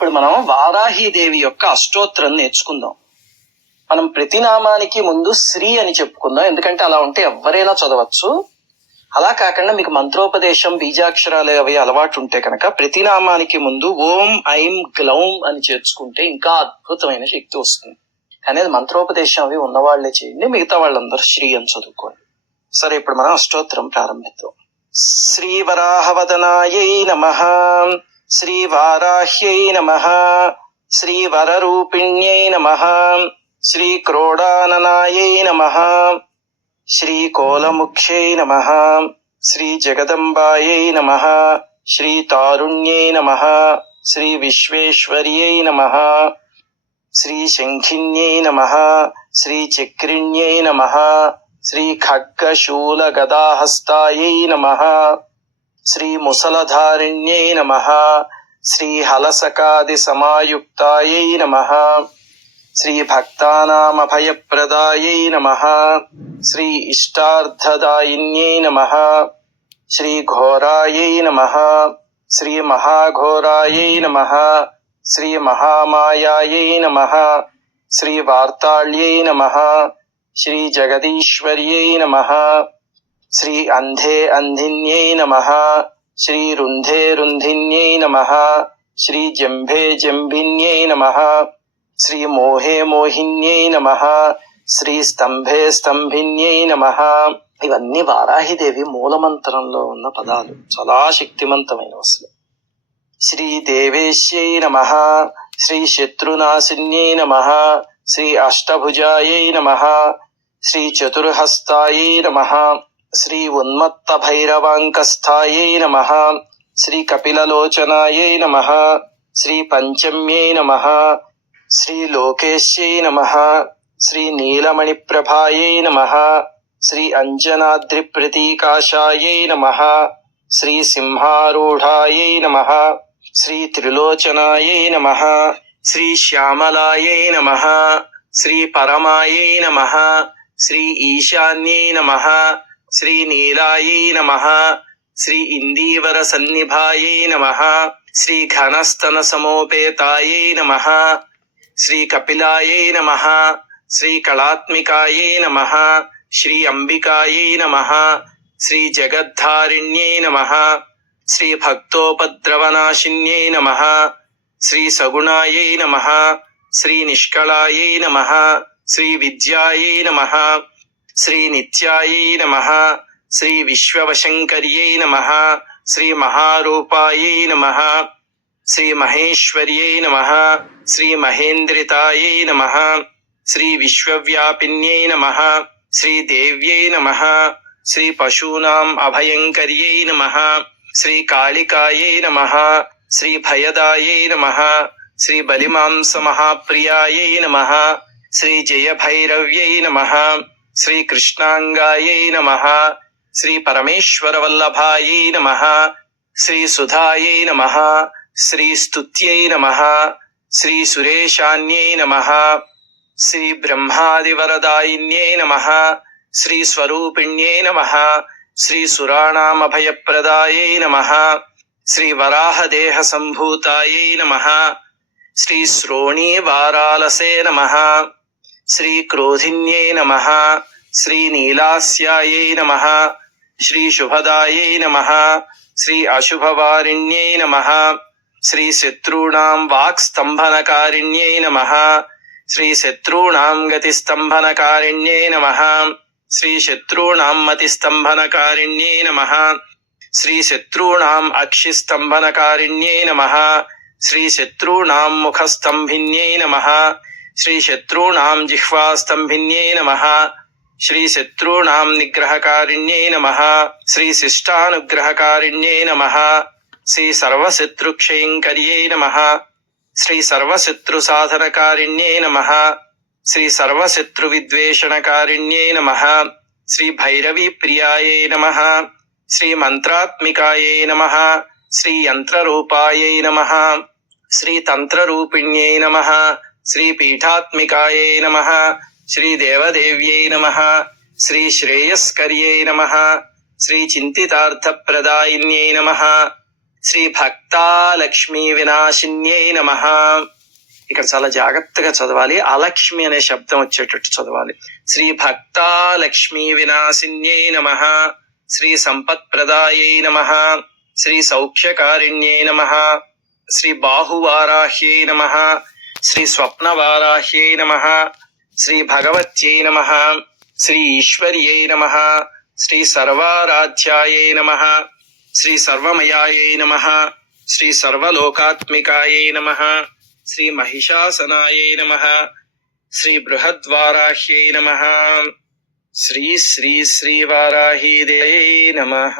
ఇప్పుడు మనం వారాహీదేవి యొక్క అష్టోత్తరం నేర్చుకుందాం. మనం ప్రతి నామానికి ముందు శ్రీ అని చెప్పుకుందాం, ఎందుకంటే అలా ఉంటే ఎవరైనా చదవచ్చు. అలా కాకుండా మీకు మంత్రోపదేశం, బీజాక్షరాలు అవి అలవాటు ఉంటే కనుక ప్రతి నామానికి ముందు ఓం ఐం గ్లౌం అని చేర్చుకుంటే ఇంకా అద్భుతమైన శక్తి వస్తుంది. కానీ అది మంత్రోపదేశం అవి ఉన్నవాళ్లే చేయండి, మిగతా వాళ్ళందరూ శ్రీ అని చదువుకోండి. సరే, ఇప్పుడు మనం అష్టోత్తరం ప్రారంభిద్దాం. శ్రీ వరాహవదనాయై నమః, శ్రీ వారాహ్యై నమః, శ్రీ వరరూపిణ్యై నమః, శ్రీ క్రోడాననాయై నమః, శ్రీ కోలముఖ్యై నమః, శ్రీ జగదంబాయై నమః, శ్రీ తారుణ్యై నమః, శ్రీ విశ్వేశ్వర్యై నమః, శ్రీ శంఖిన్యై నమః, శ్రీ చక్రిణ్యై నమః, శ్రీ ఖడ్గశూల గదాహస్తాయై నమః, శ్రీ ముసలధారిణ్యై నమః, శ్రీ హలసకాది సమాయుక్తాయై నమః, శ్రీ భక్తానామభయప్రదాయై నమః, శ్రీ ఇష్టార్థదాయిన్యై నమః, శ్రీ ఘోరాయై నమః, శ్రీ మహాఘోరాయై నమః, శ్రీ మహామాయాయై నమః, శ్రీ వార్తాళ్యై నమః, శ్రీ జగదీశ్వర్యై నమః, శ్రీ అంధే అంధిన్యై నమః, శ్రీ రుంధే రుంధిన్యై నమః, శ్రీ జంభే జంభిన్యై నమః, శ్రీ మోహే మోహిన్యై నమః, శ్రీ స్తంభే స్తంభిన్యై నమః. ఇవన్నీ వారాహిదేవి మూలమంత్రంలో ఉన్న పదాలు, చాలా శక్తివంతమైన అసలు. శ్రీ దేవేశ్యై నమః, శ్రీ శత్రునాశిన్యై నమః, శ్రీ అష్టభుజాయై నమః, శ్రీ చతుర్హస్తాయై నమః, శ్రీ ఉన్మత్త భైరవాంకస్థాయై నమః, శ్రీ కపిలలోచనాయై నమః, శ్రీ పంచమ్యై నమః, శ్రీ లోకేశ్యై నమః, శ్రీ నీలమణిప్రభాయై నమః, శ్రీ అంజనాద్రిప్రతీకాశాయై నమః, శ్రీ సింహారూఢాయై నమః, శ్రీ త్రిలోచనాయై నమః, శ్రీ శ్యామలాయై నమః, శ్రీ పరమాయై నమః, శ్రీ ఈశాన్యై నమః, శ్రీ నీలాయై నమః, శ్రీ ఇందీవర సన్నిభాయై నమః, శ్రీ ఘనస్తన సమోపేతాయై నమః, శ్రీ కపిలాయై నమః, శ్రీ కళాత్మికాయై నమః, శ్రీ అంబికాయై నమః, శ్రీ జగద్ధారిణ్యై నమః, శ్రీ భక్తోపద్రవనాశిన్యై నమః, శ్రీ సగుణాయై నమః, శ్రీ నిష్కళాయై నమః, శ్రీ విద్యాయై నమః, శ్రీ నిత్యాయై నమః, శ్రీ విశ్వవశంకర్యై నమః, శ్రీ మహారూపాయై నమః, శ్రీ మహేశ్వర్యై నమః, శ్రీ మహేంద్రితాయై నమః, శ్రీ విశ్వవ్యాపిన్యై నమః, శ్రీ దేవ్యై నమః, శ్రీ పశూనాం అభయంకర్యై నమః, శ్రీ కాళికాయై నమః, శ్రీ భయదాయై నమః, శ్రీ బలిమాంస మహాప్రియాయై నమః, శ్రీ జయభైరవ్యై నమః, శ్రీ కృష్ణాంగాయై నమః, శ్రీ పరమేశ్వర వల్లభాయై నమః, శ్రీ సుధాయై నమః, శ్రీ స్తుత్యై నమః, శ్రీ సురేశాన్యై నమః, శ్రీ బ్రహ్మాదివరదాయిన్యై నమః, శ్రీ స్వరూపిణ్యై నమః, శ్రీ సురాణామభయప్రదాయై నమః, శ్రీ వరాహదేహ సంభూతాయై నమః, శ్రీ శ్రోణీ వారాలసే నమః, శ్రీ క్రోధిన్యై నమః, శ్రీ నీలాస్యాయై నమః, శ్రీ శుభదాయై నమః, శ్రీ అశుభవారిణ్యై నమః, శ్రీ శత్రూణాం వాక్స్తంభనకారిణ్యై నమః, శ్రీ శత్రూణాం గతిస్తంభనకారిణ్యై నమః, శ్రీ శత్రూణాం మతిస్తంభనకారిణ్యై నమః, శ్రీ శత్రూణాం అక్షిస్తంభనకారిణ్యై నమః, శ్రీ శత్రూణాం ముఖస్తంభిన్యై నమః, శ్రీ శత్రూణాం జిహ్వాస్తంభిన్యై నమః, శ్రీ శత్రూణాం నిగ్రహకారిణ్యై నమః, శ్రీ శిష్టానుగ్రహకారిణ్యై నమః, శ్రీ సర్వశత్రుక్షయంకర్యై నమః, శ్రీ సర్వశత్రుసాధనకారిణ్యై నమః, శ్రీ సర్వశత్రువిద్వేషణకారిణ్యై నమః, శ్రీ భైరవీ ప్రియాయై నమః, శ్రీ మంత్రాత్మికాయై నమః, శ్రీ యంత్రరూపాయై నమః, శ్రీ తంత్రరూపిణ్యై నమః, శ్రీ పీఠాత్మికాయై నమః, శ్రీ దేవదేవ్యై నమః, శ్రీ శ్రేయస్కర్యై నమః, శ్రీ చింతితార్థప్రదాయిన్యై నమః, శ్రీ భక్తాలక్ష్మీ వినాశిన్యై నమః. ఇక్కడ చాలా జాగ్రత్తగా చదవాలి, అలక్ష్మి అనే శబ్దం వచ్చేటట్టు చదవాలి. శ్రీ భక్తాలక్ష్మీ వినాశిన్యై నమః. శ్రీ సంపత్ప్రదాయై నమః. శ్రీ సౌఖ్యకారిణ్యై నమః. శ్రీ బాహువారాహ్యై నమః. శ్రీ స్వప్నవారాహ్యై నమః. శ్రీ భగవత్యై నమః. శ్రీ ఈశ్వర్యై నమః. శ్రీ సర్వారాధ్యాయై నమః. శ్రీ సర్వమయాయై నమః. శ్రీ సర్వలోకాత్మికాయై నమః. శ్రీ మహిషాసనాయై నమః. శ్రీ బృహద్వారాహ్యై నమః. శ్రీ శ్రీ శ్రీ వారాహీదేవై నమః.